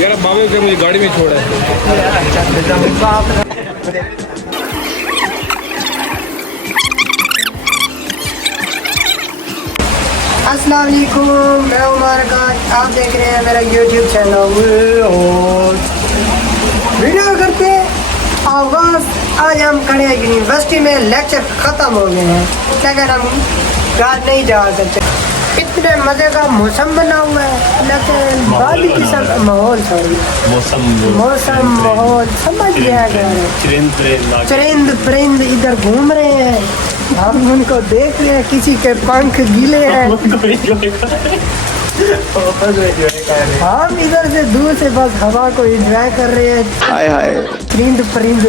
यार बाबू के मुझे गाड़ी में छोड़ा है। अस्सलाम वालेकुम, मैं उमर खान, आप देख रहे हैं मेरा यूट्यूब चैनल और वीडियो करते हैं आगाज। आज हम खड़े हैं यूनिवर्सिटी में, लेक्चर ख़त्म हो गए हैं लेकिन हम घर नहीं जा सकते। इतने मज़े का मौसम बना हुआ है लेकिन बाली किस्म माहौल मौसम माहौल समझ गया गया। चरिंद परिंद इधर घूम रहे हैं, हम उनको देख रहे हैं, किसी के पंख गीले हैं। हम इधर से दूर से बस हवा को एंजॉय कर रहे हैं। हाय हाय परिंद परिंद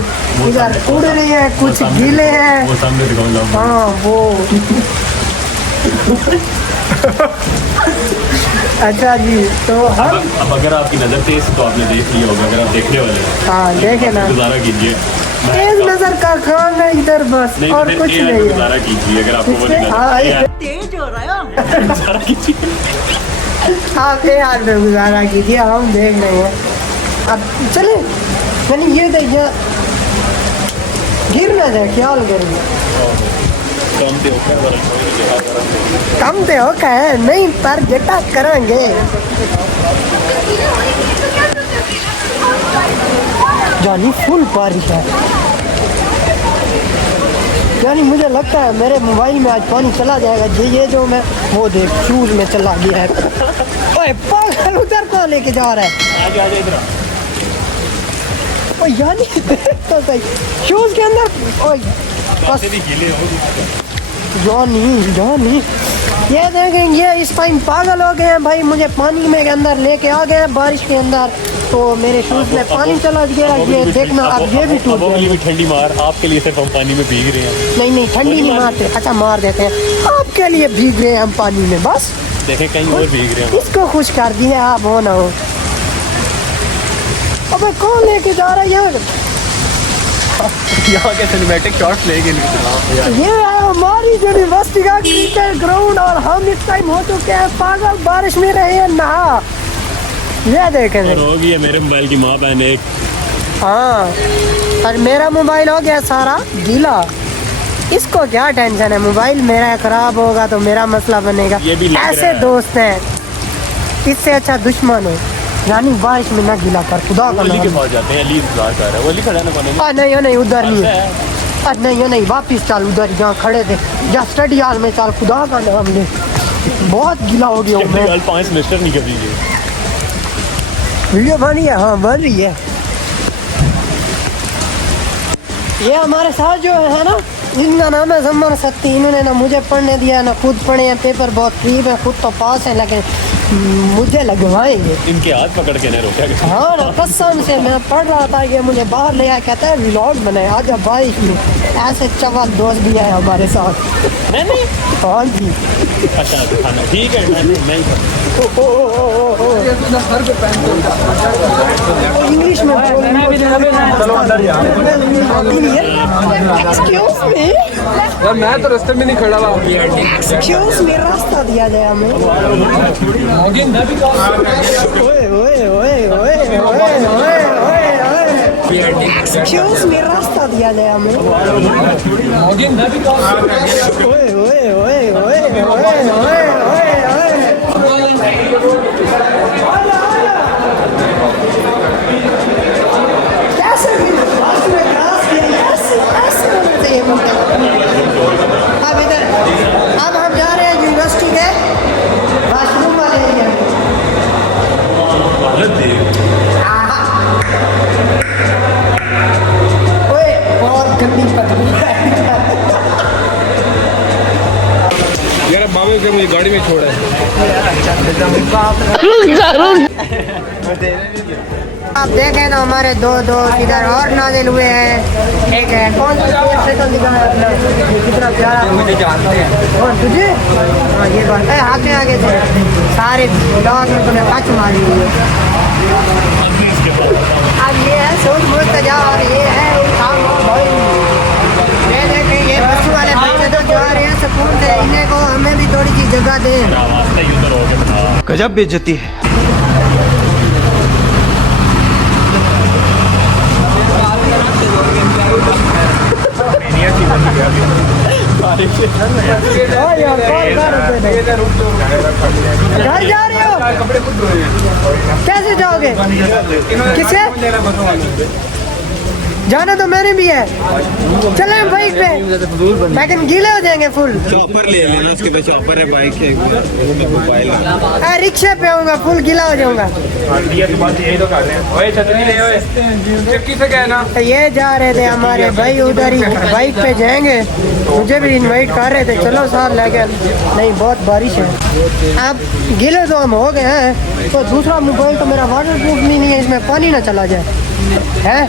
इधर उड़ रहे हैं, कुछ गीले हैं। हाँ वो अच्छा जी, तो हम अब अगर आपकी नजर तेज तो आपने देख लिया होगा, अगर आप देखने वाले हैं हाँ देखे ना, गुजारा कीजिए। तेज नजर का काम है इधर बस, नहीं, और कुछ नहीं है। गुजारा कीजिए अगर आपको वो तेज हो रहा है। गुजारा कीजिए। आप यार में गुजारा कीजिए, हम देख रहे हैं। अब चले यानी ये देखिए गिर ना जाए, ख्याल करेंगे। कम दे हो कहे नहीं पर बेटा करेंगे। जानी फुल बारिश है, यानी मुझे लगता है मेरे मोबाइल में आज पानी चला जाएगा। ये जो मैं वो देख शूज में चला गया है। ओए पागल उधर कहाँ लेके जा रहा है? आगे आगे इधर ओ यानी तो सही शूज के अंदर। ओए बस जॉनी ये देखें, ये इस टाइम पागल हो गए हैं भाई। मुझे पानी में के अंदर लेके आ गए हैं बारिश के अंदर, तो मेरे शूज में पानी चला गया। ये देखना अब ये भी टूट गया। ठंडी मार आपके लिए सिर्फ हम पानी में भीग रहे हैं। नहीं ठंडी नहीं मारते, अच्छा मार देते हैं। आपके लिए भीग रहे हैं हम पानी में, बस देखें कहीं और भीग रहे हैं। इसको खुश कर दिए आप, हो ना हो। अबे कौन लेके जा रहा है यार? यहाँ के सिनेमैटिक शॉट्स लेके ये है हमारी यूनिवर्सिटी का क्रिकेट ग्राउंड और हम इस टाइम हो चुके हैं पागल, बारिश में रहे हैं नहा। ये देखें हो गई है मेरे मोबाइल की माँ बहन एक। हाँ और मेरा मोबाइल हो गया सारा गीला। इसको क्या टेंशन है, मोबाइल मेरा खराब होगा तो मेरा मसला बनेगा। ऐसे दोस्त हैं, इससे अच्छा दुश्मन हो। यानी बारिश में ना गीला कर, खुदा का के पास जाते हैं। अली इंतजार कर रहा है, वो अली खड़ा ना बने। नहीं उधर नहीं है, नहीं वापिस चल उधर जहाँ खड़े थे, या स्टडी हॉल में चल। खुदा का नाम ले, बहुत गीला हो गया मैं। 5 सेमेस्टर नहीं कर दीजिए। वीडियो बनी है? हाँ बन रही है। ये हमारे साथ जो है ना, इनका नाम है जमन सत्ती। इन्होंने ना मुझे पढ़ने दिया ना खुद पढ़े हैं। पेपर बहुत करीब है, खुद तो पास है लेकिन मुझे लगवाएंगे। इनके हाथ पकड़ के नहीं रोका गया। हाँ ना कसम से मैं पढ़ रहा था कि मुझे बाहर ले आया, कहता है व्लॉग बनाए आजा बाइक में। ऐसे चवाल दोस्त भी आए हमारे साथ। नहीं हाँ जी अच्छा खाना ठीक है। नहीं इंग्लिश में एक्सक्यूज मी यार मैं तो रास्ते में नहीं खड़ा हुआ। एक्सक्यूज मी, रास्ता दिया जाए हमें। ओए ओए ओए ओए ओए ओए ओए एक्सक्यूज मी, रास्ता दिया जाए हमें। ओए ओए ओए ओए ओए ओए कैसे अब इधर अब हम जा रहे हैं यूनिवर्सिटी के वाशरूम वाले एरिया में। ओए बहुत गंदी पतली यार बाबू के मुझे गाड़ी में छोड़ा है। आप देखें तो हमारे दो दोस्त इधर और नाजिल हुए हैं। एक है कौन सा कितना प्यारा, मुझे जानते हैं। और तुझे हाँ ये बात है, आगे आगे से सारे डॉग में तुम्हें खच मारी हुई है। अब ये है सोच मुर्तजा और ये है ये देखें, ये बस वाले बच्चे तो जा रहे हैं सुकून से, इन्हें को हमें भी थोड़ी सी जगह दें। गजब बेइज्जती है। जाओगे? किससे? जाना तो मैंने भी है, चले बाइक पे, लेकिन गीले हो जाएंगे फुल। चॉपर ले लेना, उसके पे चॉपर है, बाइक है, मोबाइल है। रिक्शे पे आऊंगा, फुल गीला हो जाऊंगा। यही तो कर रहे हैं। ओए छतरी ले, ओए चिपकी से कहना। ये जा रहे थे हमारे भाई उधर ही बाइक पे जाएंगे, मुझे भी इनवाइट कर रहे थे, चलो साथ लेके। नहीं बहुत बारिश है, अब गीले तो हम हो गए हैं, तो दूसरा मोबाइल तो मेरा वाटर प्रूफ भी नहीं है, इसमें पानी ना चला जाए है।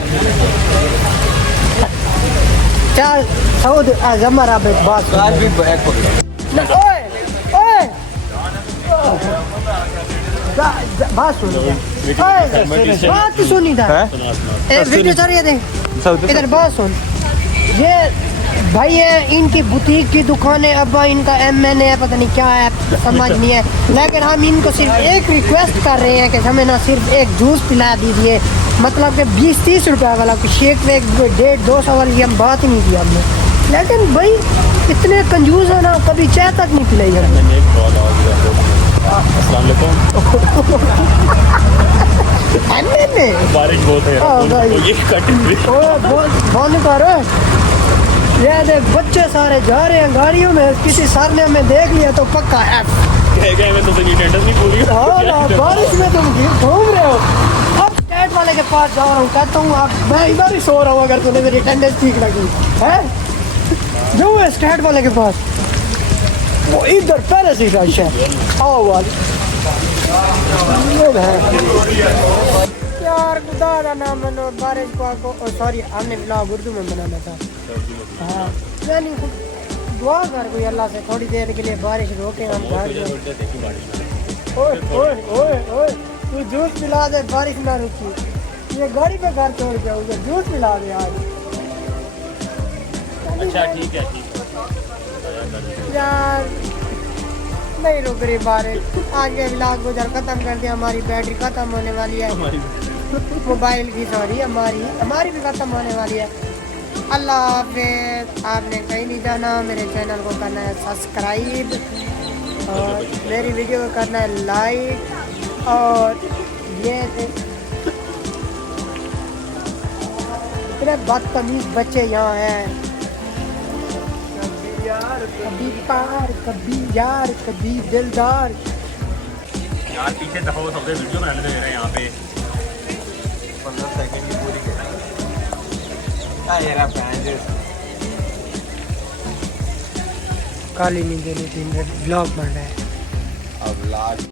चल सऊद जमर अब बात ओए ओए बात सुन, बात सुनी था, वीडियो चल रही है, इधर बात सुन। ये भाई है, इनकी बुटीक की दुकान है, अब इनका MN है, पता नहीं क्या है, समझ नहीं है, लेकिन हम इनको सिर्फ एक रिक्वेस्ट कर रहे हैं कि हमें ना सिर्फ एक जूस पिला दीजिए, मतलब कि 20-30 रुपये वाला शेक में 150-200 वाली हम बात ही नहीं की हमने, लेकिन भाई इतने कंजूस है ना, कभी चाय तक नहीं पिलाई हमने। बारिश बहुत है, ये कटिंग बंद करो। ये देख बच्चे सारे जा रहे हैं गाड़ियों में, किसी सर ने हमें देख लिया तो पक्का F। मैं तो अटेंडेंस नहीं पूरी। बारिश में तुम घूम रहे हो। अब स्टेट वाले के पास जा रहा हूँ, कहता हूँ अब मैं इधर ही सो रहा हूँ, अगर तुम्हें मेरी अटेंडेंस ठीक लगी है। जो है स्टेट वाले के पास, वो इधर पहले से रश है। आओ वाले यार, खुदा का नाम मनो, बारिश को सॉरी हमने ब्लॉग उर्दू में बनाना था। हाँ यानी दुआ कर कोई अल्लाह से, थोड़ी देर के लिए बारिश रोके हम घर जाएं। ओए ओए ओए ओए, तू जूस पिला दे, बारिश ना रुकी, ये गाड़ी पे घर छोड़ जाऊंगा, जूस पिला दे आज। अच्छा ठीक है यार नहीं रुक रही बारिश। आज के व्लॉग को इधर खत्म कर दिया, हमारी बैटरी खत्म होने वाली है, मोबाइल की, सॉरी हमारी भी खत्म होने वाली है। अल्लाह हाफिज़। आपने कहीं नहीं जाना, मेरे चैनल को करना है सब्सक्राइब और मेरी वीडियो को करना है लाइक। और ये इतने बदतमीज बच्चे यहाँ हैं, कभी पार कभी यार कभी दिलदार। यार पीछे दफा वो सबसे वीडियो बनाने दे रहे हैं यहाँ पे 15 सेकंड की पूरी काली नहीं देनी थी, ब्लॉग बन रहा है। अब लास्ट